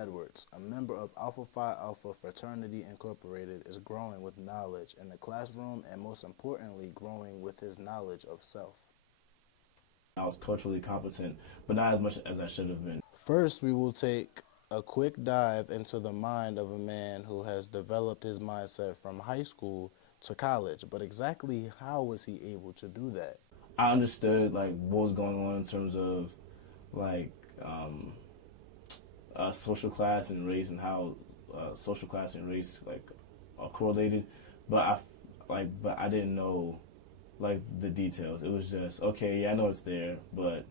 Edwards, a member of Alpha Phi Alpha Fraternity Incorporated, is growing with knowledge in the classroom and, most importantly, growing with his knowledge of self. I was culturally competent, but not as much as I should have been. First, we will take a quick dive into the mind of a man who has developed his mindset from high school to college. But exactly how was he able to do that? I understood like what was going on in terms of like social class and race and how social class and race like are correlated, but I didn't know like the details. It was just okay, yeah, I know it's there, but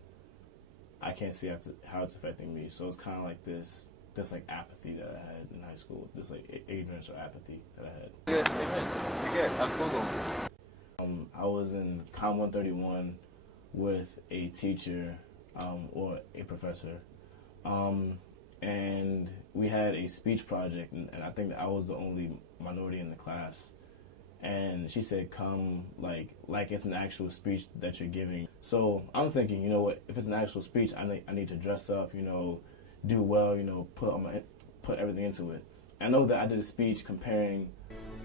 I can't see how it's affecting me. So it's kind of like this like apathy that I had in high school, this like ignorance or apathy that I had. Good, amen. You're good. How's school going? I was in Com 131 with a teacher or a professor, and we had a speech project, and I think that I was the only minority in the class. And she said, "Come like it's an actual speech that you're giving." So I'm thinking, you know what? If it's an actual speech, I need to dress up, you know, do well, you know, put everything into it. I know that I did a speech comparing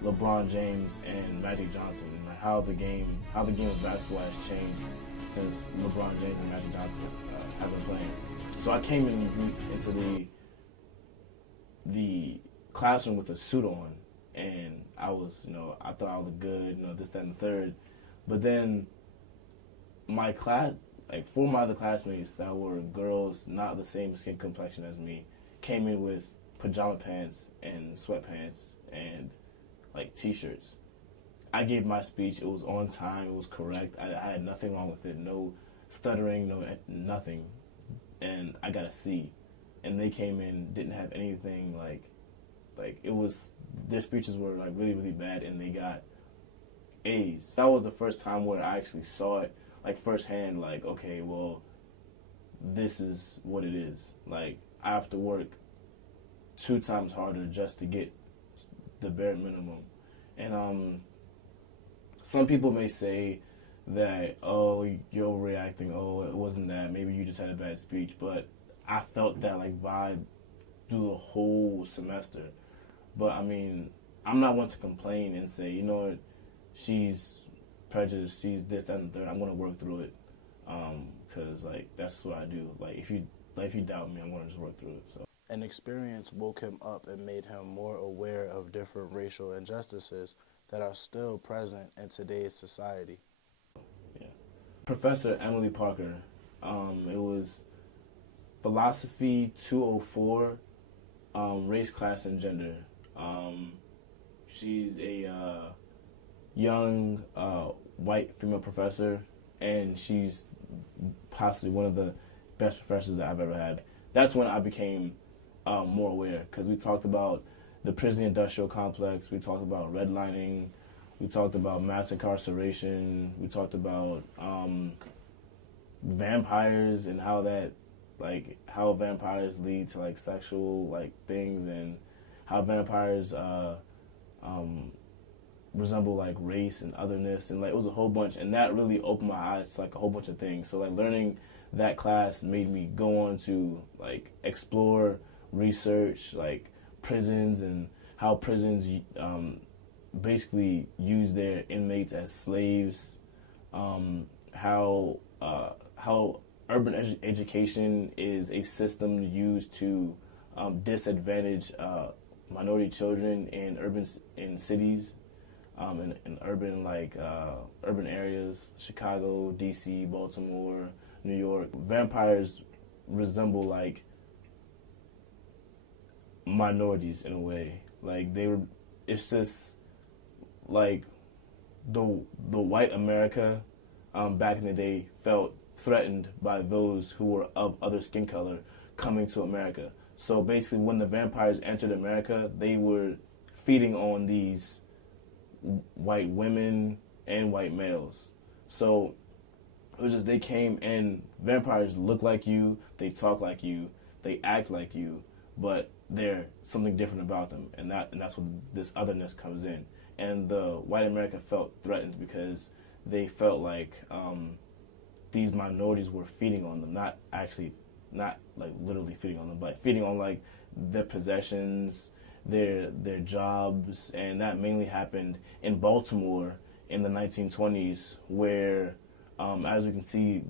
LeBron James and Magic Johnson, and like how the game of basketball has changed since LeBron James and Magic Johnson have been playing. So I came into the classroom with a suit on, and I was, you know, I thought I looked good, you know, this, that, and the third. But then my class, like 4 of my other classmates that were girls, not the same skin complexion as me, came in with pajama pants and sweatpants and like t-shirts. I gave my speech. It was on time. It was correct. I had nothing wrong with it. No stuttering, no nothing. And I got a C. And they came in, didn't have anything like it was, their speeches were like really, really bad, and they got A's. That was the first time where I actually saw it like firsthand, like, okay, well, this is what it is. Like, I have to work 2 times harder just to get the bare minimum. And some people may say that, oh, you're overreacting, oh, it wasn't that, maybe you just had a bad speech, but I felt that like vibe through the whole semester. But I mean, I'm not one to complain and say, you know what, she's prejudiced, she's this, that, and the third. I'm gonna work through it, cause like that's what I do. Like if you doubt me, I'm gonna just work through it. So. An experience woke him up and made him more aware of different racial injustices that are still present in today's society. Yeah. Professor Emily Parker, it was Philosophy 204, Race, Class, and Gender. She's a young white female professor, and she's possibly one of the best professors that I've ever had. That's when I became more aware, because we talked about the prison industrial complex, we talked about redlining, we talked about mass incarceration, we talked about vampires and how vampires lead to like sexual like things, and how vampires resemble like race and otherness, and like it was a whole bunch, and that really opened my eyes to like a whole bunch of things. So like learning that class made me go on to like explore, research like prisons and how prisons basically use their inmates as slaves, how urban education is a system used to disadvantage minority children in cities, in urban areas, Chicago, DC, Baltimore, New York. Vampires resemble like minorities in a way. Like it's just like the white America back in the day felt threatened by those who were of other skin color coming to America. So basically, when the vampires entered America, they were feeding on these white women and white males. So it was just they came in, vampires look like you, they talk like you, they act like you, but there's something different about them, and that's when this otherness comes in. And the white America felt threatened because they felt like these minorities were feeding on them, not like literally feeding on them, but feeding on like their possessions, their jobs, and that mainly happened in Baltimore in the 1920s, where, as we can see,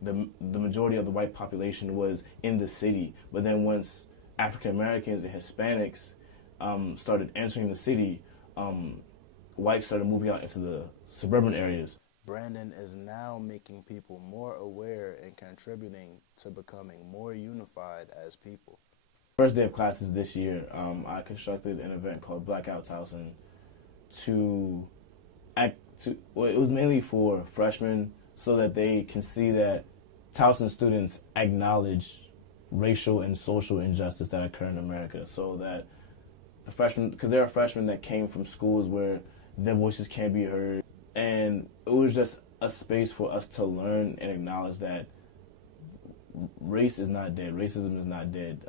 the majority of the white population was in the city. But then once African Americans and Hispanics started entering the city, whites started moving out into the suburban areas. Brandon is now making people more aware and contributing to becoming more unified as people. First day of classes this year, I constructed an event called Blackout Towson well, it was mainly for freshmen so that they can see that Towson students acknowledge racial and social injustice that occur in America, so that the freshmen, because there are freshmen that came from schools where their voices can't be heard, and it was just a space for us to learn and acknowledge that race is not dead, racism is not dead.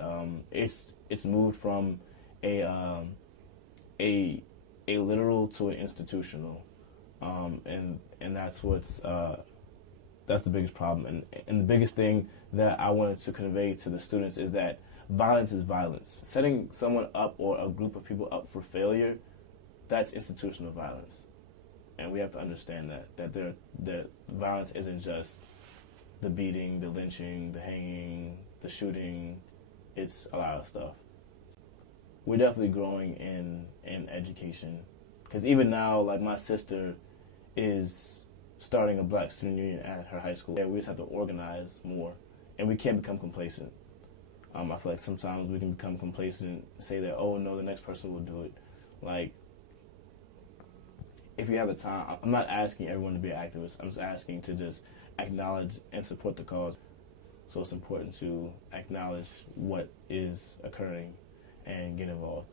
It's moved from a literal to an institutional, and that's that's the biggest problem, and the biggest thing that I wanted to convey to the students is that violence is violence. Setting someone up or a group of people up for failure, that's institutional violence, and we have to understand that violence isn't just the beating, the lynching, the hanging, the shooting. It's a lot of stuff. We're definitely growing in education, because even now, like, my sister is starting a Black student union at her high school. Yeah, we just have to organize more, and we can't become complacent. I feel like sometimes we can become complacent and say that, oh no, the next person will do it. Like, if you have the time, I'm not asking everyone to be an activist. I'm just asking to just acknowledge and support the cause. So it's important to acknowledge what is occurring and get involved.